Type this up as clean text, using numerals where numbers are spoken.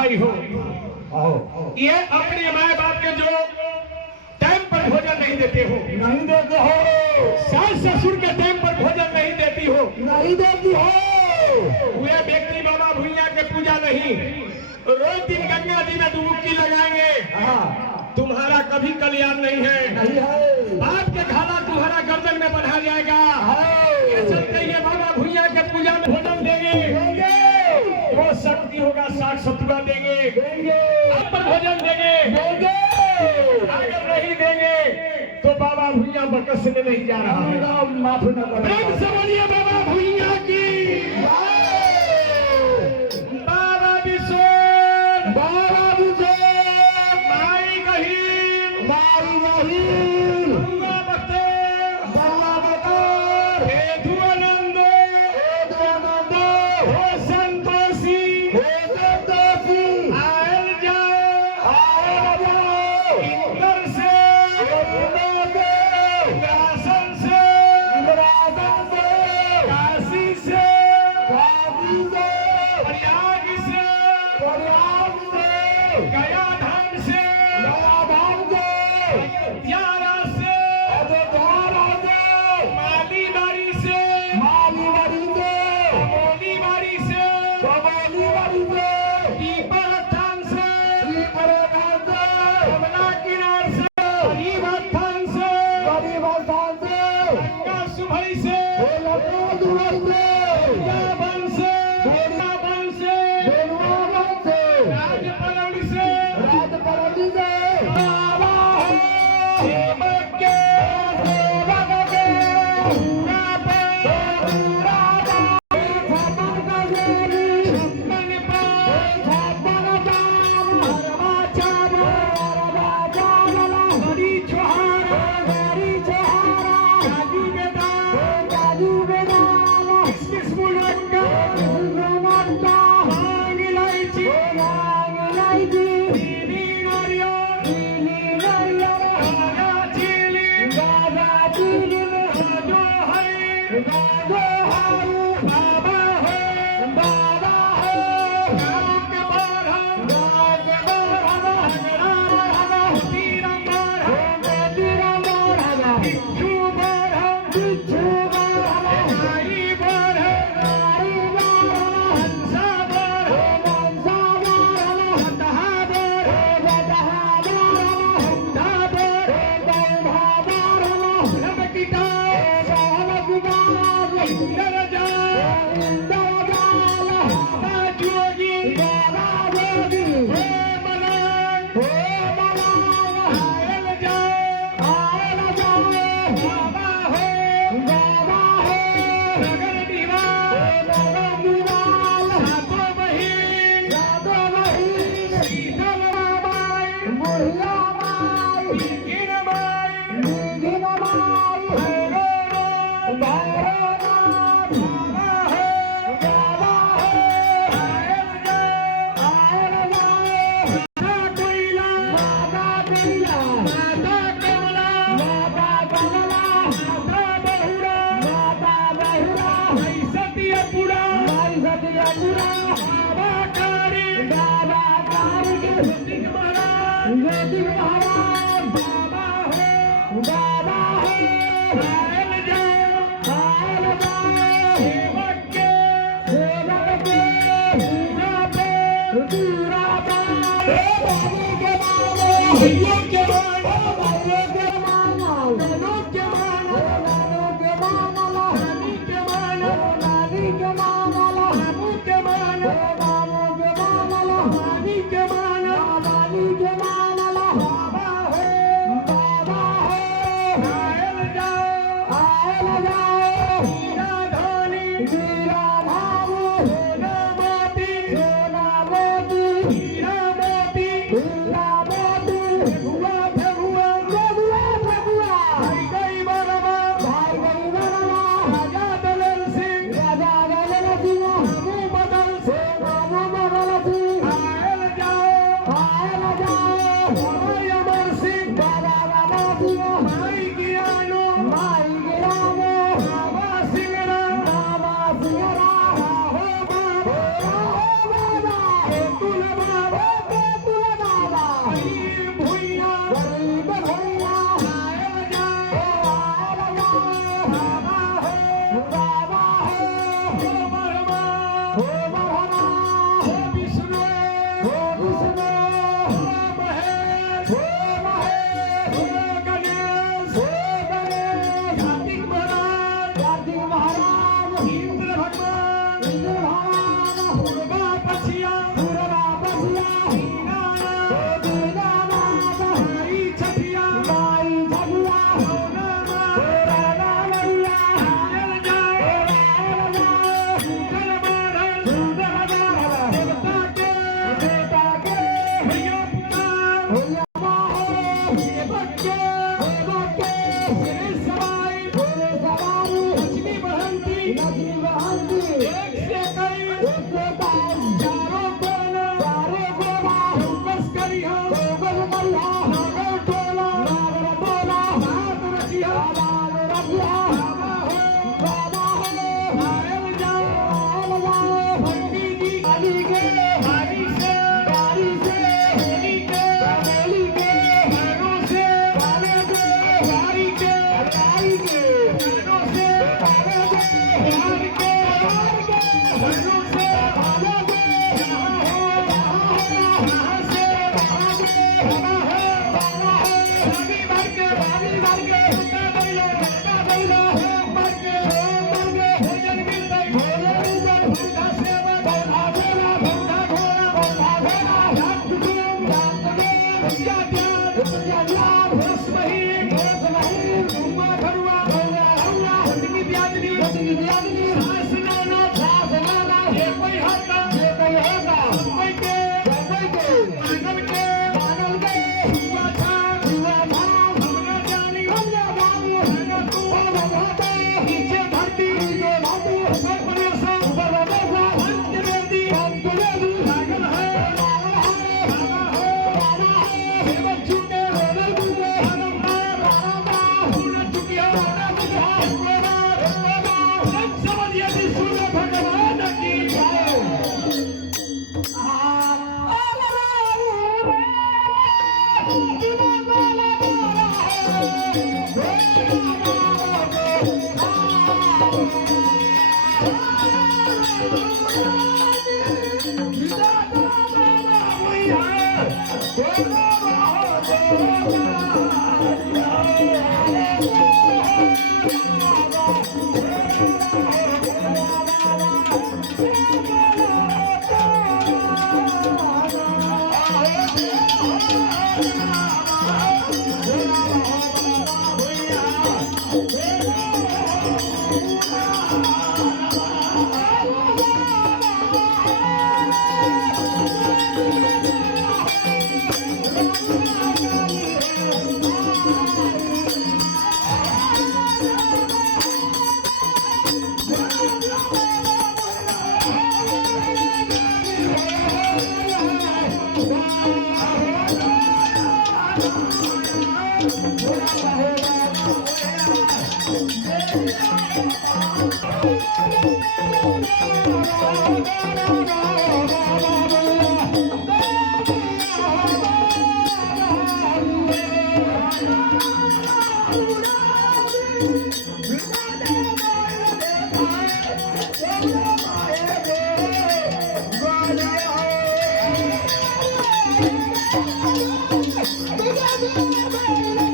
भाई हो, ये अपने माए बाप के जो टाइम पर भोजन नहीं देते हो, नहीं देते हो, सास ससुर के टाइम पर भोजन नहीं देती हो, नहीं देती हो, वे व्यक्ति बाबा भुइया के पूजा नहीं, रोज दिन गंगा जी में डुबकी लगाएंगे, तुम्हारा कभी कल्याण नहीं है। नहीं है, बाप के खाला तुम्हारा गर्दन में बंधा जाएगा। ये चलते ये बाबा भुइया के पूजा में भोजन देंगे, वो शक्ति होगा 60-70 देंगे, आप पर भोजन देंगे, अगर नहीं देंगे तो बाबा भुइया बकस में नहीं जा रहा है। माफ न करो, प्रेम से बोलिए बाबा भुइया की। बाबा विश्व, बाबा विजय, माई गहीर, मारी नहीं, गंगा बख्तर, बाबा बकार, हेतु आनंद, आनंद, हो संतोषी, दोषी, आयल जाओ, आए जाओ, इंद्र से, इंद्रासन से, इंद्रासन से, काशी से, काशी से, प्रयाग से, प्रयाग से, गया धाम से, नया धाम से, अयोध्या से, अयोध्या से, माली बारी से, मालीवाड़ी से, मोली बारी से, कमालीवाड़ी से, पीपल थान से, श्रीपरधाम से, कमला किनार से, गरीब थान से, गरीब स्थान से, गंगा सुभई से, लखनऊ दुबई से, वन से, वन से, बेलवागढ़ से, राजपलवड़ी से, राजपरदी से, बाबा हो, हेमत के, सेवक के, पूरा पर, छप्पन का देवी, छप्पन पर, छप्पन दाम, अरबा चावल, अरबा चावल, बड़ी छुहारा, बड़ी चेहरा, काजू बेदाम, काजू बादाम, किसमिस मुनक्का, नमक्का, भांग इलायची, इलायची, चीनी नारियल, चीनी नारियल, गाजा चीनी, गाजा चीनी, गाजो है, गाजो है, बाबा है, बाबा है, गाग बारह, गाज बारह, हगड़ा बारह, तीरा बारह, तेरा बारह, बिच्छू बारह, बिच्छू बारह, नारी बारह, नारी बारह, हंसा बारह, मनसा बारह, हतहा बारह, गदहा बारह, धा बारह, गंधा बारह, रमकिटा, सहमत बारह, इंद्र जाल, इंद्र जाल, बाबा जोगी, बाबा जोगी, हे मलांग, हे मलांग, आयल जाओ, आयल जाए, बाबा हो, बाबा है, नगर निवास, नगर निवाल, सातो बहिन, जादो बहिन, शीतल बाबाई, बुढ़िया माई, गिन माई, दीघिन माई, भैरो नाथ, भैरवनाथ, बाबा हो, बाबा है, आयल जाओ, आयल जाए, माता कोइला, माता पिला, माता कमला, माता कमला, माता बहुरा, माता बहुरा, सतियपुरा, माई सतियपुरा, बाबा कारी, बाबा कारगिल, ज्योतिक महाराज, ज्योति महाराज, बाबा हो, बाबा है, आयल जाओ, आयल जाए, सेवक के, सेवक के, पूरा पर, दूरा पर, बाबू के मानो, भैया के मानो, बाबू के मानो, नानों के मानो, नानू के मानो, नानी के मानो, नानी के मानो, बाबू के मानो, बाबू के मानो, नानी के मानो, नानी के मानो, बाबा हो, बाबा है, आयल जाओ, आयल जाए, हीरा धनी, वीरा भाऊ, सोना मोती, सोना मोती, हीरा मोती, हीरा मोती, होगा ये कोई होगा कोई के कोई के मानव के हुआ था हम न जानी ना तू नीचे धरती ऊपर परमेश्वर पंचवेदी पागल है बाबा हो सेवक छूटे भूल चुकी हो समझ यदि सुनो भगवान की Thank you.